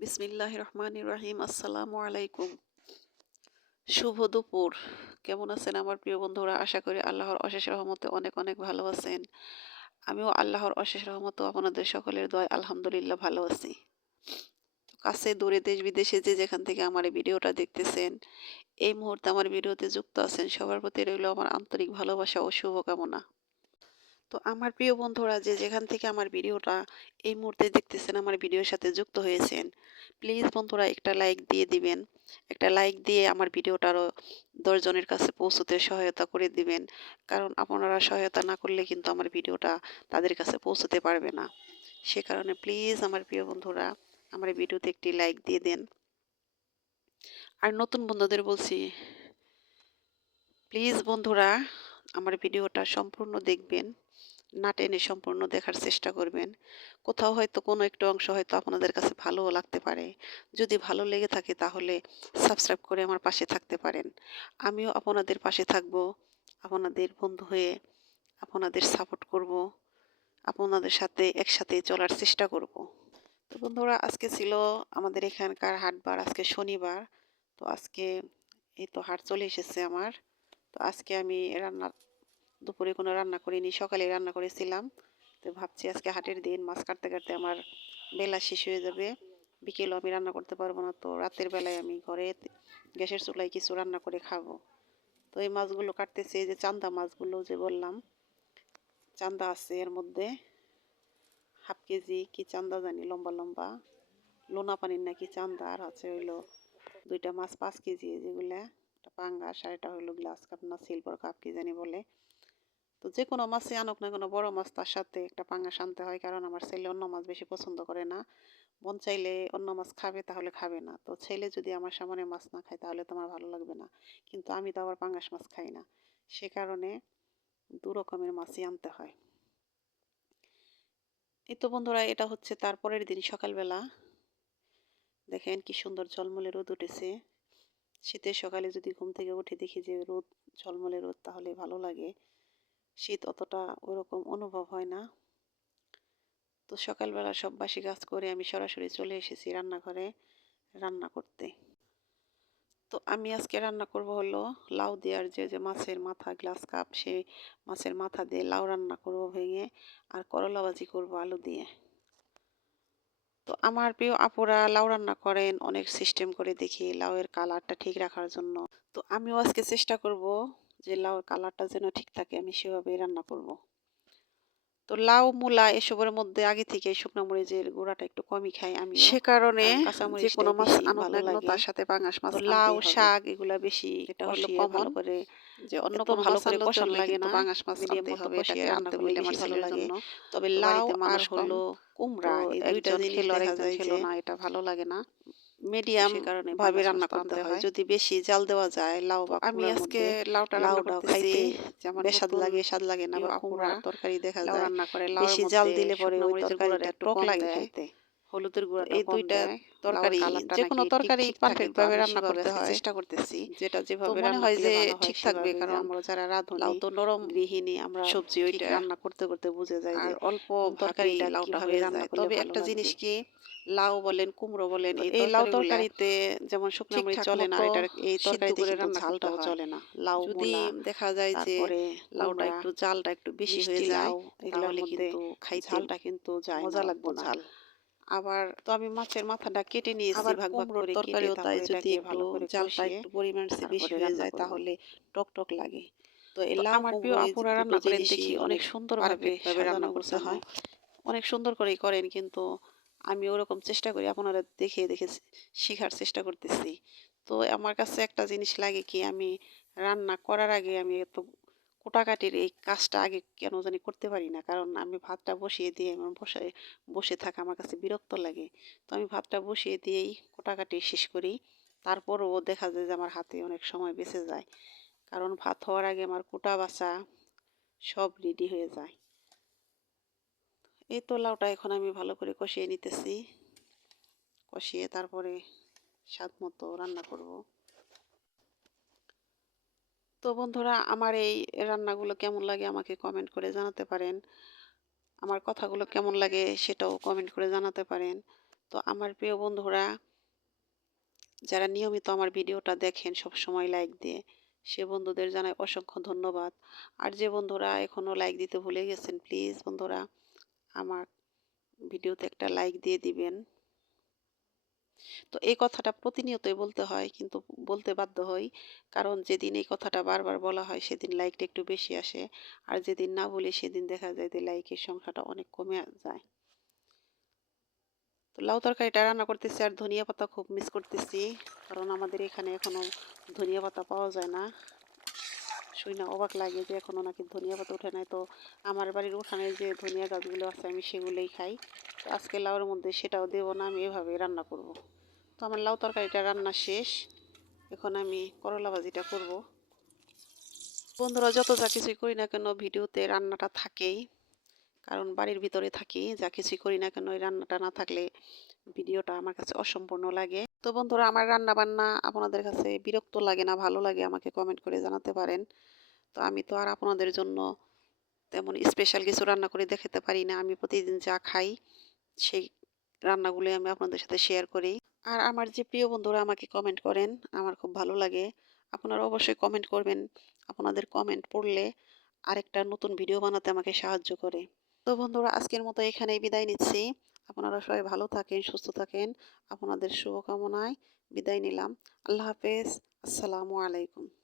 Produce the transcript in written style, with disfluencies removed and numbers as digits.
বিসমিল্লাহির রহমানির রহিম। আসসালামু আলাইকুম। শুভ দুপুর। কেমন আছেন আমার প্রিয় বন্ধুরা? আশা করি আল্লাহর অশেষ রহমতে অনেক অনেক ভালো আছেন। আমিও আল্লাহর অশেষ রহমতে আপনাদের সকলের দয়ায় আলহামদুলিল্লাহ ভালো আছি। কাছে দূরে দেশ বিদেশে যে যেখান থেকে আমার এই ভিডিওটা দেখতেছেন, এই মুহূর্তে আমার ভিডিওতে যুক্ত আছেন, সবার প্রতি রইল আমার আন্তরিক ভালোবাসা ও শুভকামনা। তো আমার প্রিয় বন্ধুরা যে যেখান থেকে আমার ভিডিওটা এই মুহূর্তে দেখতেছেন, আমার ভিডিওর সাথে যুক্ত হয়েছেন, প্লিজ বন্ধুরা একটা লাইক দিয়ে দিবেন। একটা লাইক দিয়ে আমার ভিডিওটা আরও 10 জনের কাছে পৌঁছতে সহায়তা করে দিবেন। কারণ আপনারা সহায়তা না করলে কিন্তু আমার ভিডিওটা তাদের কাছে পৌঁছতে পারবে না। সে কারণে প্লিজ আমার প্রিয় বন্ধুরা আমার ভিডিওতে একটি লাইক দিয়ে দেন। আর নতুন বন্ধুদের বলছি, প্লিজ বন্ধুরা আমার ভিডিওটা সম্পূর্ণ দেখবেন, না টেনে সম্পূর্ণ দেখার চেষ্টা করবেন। কোথাও হয়তো কোনো একটু অংশ হয়তো আপনাদের কাছে ভালোও লাগতে পারে। যদি ভালো লেগে থাকে তাহলে সাবস্ক্রাইব করে আমার পাশে থাকতে পারেন। আমিও আপনাদের পাশে থাকব, আপনাদের বন্ধু হয়ে আপনাদের সাপোর্ট করব, আপনাদের সাথে একসাথে চলার চেষ্টা করব। তো বন্ধুরা আজকে ছিল আমাদের এখানকার হাটবার, আজকে শনিবার। তো আজকে এই তো হাট চলে এসেছে আমার। তো আজকে আমি দুপুরে কোনো রান্না করিনি, সকালে রান্না করেছিলাম। তো ভাবছি আজকে হাটের দিন, মাছ কাটতে কাটতে আমার বেলা শেষ হয়ে যাবে, বিকেলও আমি রান্না করতে পারবো না। তো রাতের বেলায় আমি ঘরে গ্যাসের চুলায় কিছু রান্না করে খাবো। তো এই মাছগুলো কাটতেছি, এই যে চান্দা মাছগুলো যে বললাম, চান্দা আছে এর মধ্যে হাফ কেজি কি চান্দা জানি, লম্বা লম্বা লোনা পানির নাকি চান্দা। আর হচ্ছে হইলো দুইটা মাছ 5 কেজি, যেগুলা একটা পাঙ্গাস আর এটা হইলো গ্লাস কাপ না সিলভার কাপ কি জানি বলে। তো যে কোনো মাছই আনুক না, কোনো বড় মাছ তার সাথে একটা পাঙ্গাস আনতে হয়, কারণ আমার ছেলে অন্য মাছ বেশি পছন্দ করে না। মন চাইলে অন্য মাছ খাবে, তাহলে খাবে না। তো ছেলে যদি আমার সামনে মাছ না খায় তাহলে তো আমার ভালো লাগবে না। কিন্তু আমি তো আবার পাঙ্গাস মাছ খাই না, সে কারণে 2 রকমের মাছই আনতে হয়। এই তো বন্ধুরা এটা হচ্ছে তারপরের দিন সকালবেলা। দেখেন কি সুন্দর ঝলমলে রোদ উঠেছে। শীতের সকালে যদি ঘুম থেকে উঠে দেখি যে রোদ, ঝলমলে রোদ, তাহলে ভালো লাগে। শীত অতটা ওরকম অনুভব হয় না। তো সকালবেলা সব বাসি কাজ করে আমি সরাসরি চলে এসেছি রান্নাঘরে রান্না করতে। তো আমি আজকে রান্না করব হলো লাউ দেওয়ার যে মাছের মাথা গ্লাস কাপ, সেই মাছের মাথা দিয়ে লাউ রান্না করব ভেঙে, আর করলা ভাজি করব আলু দিয়ে। তো আমার প্রিয় আপুরা লাউ রান্না করেন অনেক সিস্টেম করে, দেখি লাউয়ের কালারটা ঠিক রাখার জন্য। তো আমিও আজকে চেষ্টা করব যে লাউয়ের কালারটা যেন ঠিক থাকে, আমি সেভাবেই রান্না করব। তো লাউ মূলা এসবের মধ্যে আগে থেকে শুকনো মরিচের গুঁড়াটা একটু কমই খাই আমিও, সে কারণে যে কোনো মাছ আনুক না কেন তার সাথে পাঙাশ মাছ লাউ শাক এগুলা বেশি, এটা হলো ভালো করে, যে অন্য কোনো ভালো করে কষানো লাগে না, পাঙাশ মাছ মিডিয়াম মতো কষিয়ে রান্না করলে আমার ছেলের জন্য। তবে লাউ আর হলো কুমড়া, এই দুইটা জিনিস দেখা যায় যে না, এটা ভালো লাগে না, মিডিয়াম ভাবে রান্না করতে হয়। যদি বেশি জাল দেওয়া যায় লাউ বা আমি আজকে লাউটাও খাইতে যেমন বেস্বাদ লাগে, স্বাদ লাগে না। বা কুমড়ার তরকারি দেখা যায় রান্না করে বেশি জাল দিলে পরে ওই তরকারিটা টক লাগে খাইতে, হলুদের গুঁড়া এই দুইটা তরকারি, যে কোনো তরকারি পারফেক্ট ভাবে রান্না করতে হয়, চেষ্টা করতেছি যেটা যেভাবে মনে হয় যে ঠিক থাকবে। কারণ আমরা যারা রাঁধুনি, লাউ তো নরম গৃহিণী, আমরা সবজি ওইটা রান্না করতে করতে বুঝে যায় যে অল্প তরকারি লাউটা হয়ে যায়। তবে একটা জিনিস কি, লাউ বলেন কুমড়ো বলেন, এই লাউ তরকারিতে যেমন শুকনো মরিচ চলে না, এটার এই তরকারিতে কিন্তু ঝালটাও চলে না। লাউ যদি দেখা যায় যে লাউটা একটু জালটা একটু বেশি হয়ে যায়, তাহলে কিন্তু ঝালটা কিন্তু যায়, মজা লাগবে না। আবার তো আমি মাছের মাথাটা কেটে নিয়েছি ভাগ ভাগ করে, তরকারিও তাই যদি একটু জালটা একটু পরিমাণ বেশি হয়ে যায় তাহলে টক টক লাগে। তো এই লাউ আমার প্রিয় আপুরা রান্না করেন দেখি অনেক সুন্দরভাবে রান্না করতে হয়, অনেক সুন্দর করেই করেন। কিন্তু আমি ওরকম চেষ্টা করি, আপনারা দেখে দেখে শেখার চেষ্টা করতেছি। তো আমার কাছে একটা জিনিস লাগে কি, আমি রান্না করার আগে আমি এত কোটাকাটির এই কাজটা আগে কেন জানি করতে পারি না। কারণ আমি ভাতটা বসিয়ে দিয়ে আমার বসে বসে থাকা আমার কাছে বিরক্ত লাগে। তো আমি ভাতটা বসিয়ে দিয়েই কোটাকাটি শেষ করি। তারপরও দেখা যায় যে আমার হাতে অনেক সময় বেঁচে যায়, কারণ ভাত হওয়ার আগে আমার কোটা বাছা সব রেডি হয়ে যায়। এই তো লাউটা এখন আমি ভালো করে কষিয়ে নিতেছি, কষিয়ে তারপরে স্বাদ মতো রান্না করব। তো বন্ধুরা আমার এই রান্নাগুলো কেমন লাগে আমাকে কমেন্ট করে জানাতে পারেন, আমার কথাগুলো কেমন লাগে সেটাও কমেন্ট করে জানাতে পারেন। তো আমার প্রিয় বন্ধুরা, যারা নিয়মিত আমার ভিডিওটা দেখেন সব সময় লাইক দিয়ে, সে বন্ধুদের জানাই অসংখ্য ধন্যবাদ। আর যে বন্ধুরা এখনও লাইক দিতে ভুলে গেছেন, প্লিজ বন্ধুরা আমার ভিডিওতে একটা লাইক দিয়ে দিবেন। তো এই কথাটা প্রতিনিয়তই বলতে হয়, কিন্তু বলতে বাধ্য হই, কারণ যেদিন এই কথাটা বারবার বলা হয় সেদিন লাইকটা একটু বেশি আসে, আর যেদিন না বলি সেদিন দেখা যায় যে লাইকের সংখ্যাটা অনেক কমে যায়। তো লাউ তরকারিটা রান্না করতেছি, আর ধনিয়া পাতা খুব মিস করতেছি, কারণ আমাদের এখানে এখনো ধনিয়া পাতা পাওয়া যায় না। শুই না অবাক লাগে যে এখনো নাকি ধনিয়া পাতা উঠে নাই। তো আমার বাড়ির উঠানে যে ধনিয়া গাছগুলো আছে আমি সেগুলোই খাই। তো আজকে লাউয়ের মধ্যে সেটাও দেবো না, আমি এভাবেই রান্না করব। তো আমার লাউ তরকারিটা রান্না শেষ, এখন আমি করলা ভাজিটা করব। বন্ধুরা, যত যা কিছুই করি না কেন ভিডিওতে রান্নাটা থাকেই, কারণ বাড়ির ভিতরে থাকি, যা কিছুই করি না কেন ওই রান্নাটা না থাকলে ভিডিওটা আমার কাছে অসম্পূর্ণ লাগে। তো বন্ধুরা, আমার রান্না বান্না আপনাদের কাছে বিরক্ত লাগে না ভালো লাগে আমাকে কমেন্ট করে জানাতে পারেন। তো আমি তো আর আপনাদের জন্য তেমন স্পেশাল কিছু রান্না করে দেখাতে পারি না। আমি প্রতিদিন যা খাই সেই রান্নাগুলোই আমি আপনাদের সাথে শেয়ার করি। আর আমার যে প্রিয় বন্ধুরা আমাকে কমেন্ট করেন, আমার খুব ভালো লাগে। আপনারা অবশ্যই কমেন্ট করবেন। আপনাদের কমেন্ট পড়লে আরেকটা নতুন ভিডিও বানাতে আমাকে সাহায্য করে। তো বন্ধুরা, আজকের মতো এখানেই বিদায় নিচ্ছি। আপনারা সবাই ভালো থাকেন, সুস্থ থাকেন। আপনাদের শুভকামনায় বিদায় নিলাম। আল্লাহ হাফেজ। আসসালামু আলাইকুম।